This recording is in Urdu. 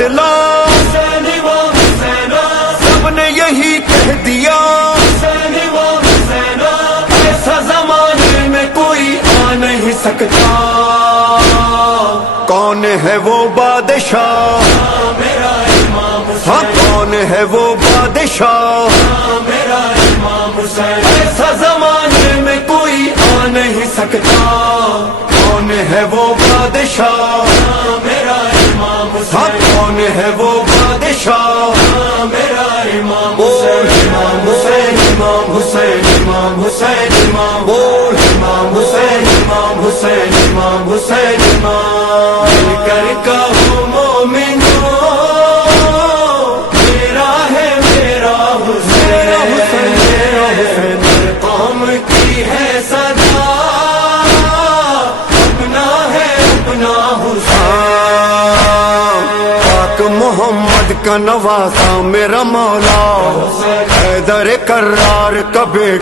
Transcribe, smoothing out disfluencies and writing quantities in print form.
اسلام، سب نے یہی کہہ دیا ایسا زمانے میں کوئی آ نہیں سکتا. کون ہے وہ بادشاہ؟ میرا امام ہاں حسین، کون ہے وہ بادشاہ؟ میرا امام حسین، ایسا زمانے میں کوئی آ نہیں سکتا. کون ہے وہ بادشاہ؟ میرا امام ہاں حسین، کون ہے وہ بادشاہ؟ میرا امام بول حسین، امام حسین، امام حسین، امام حسین، امام بول امام حسین، امام حسین، امام حسین، امام. مل کر کہو مومنو، میرا ہے میرا حسین، میرا حسین، قوم کی ہے صدا، اپنا ہے اپنا حسین. پاک محمد کا نواسا میرا مولا، حیدر کرار کبھی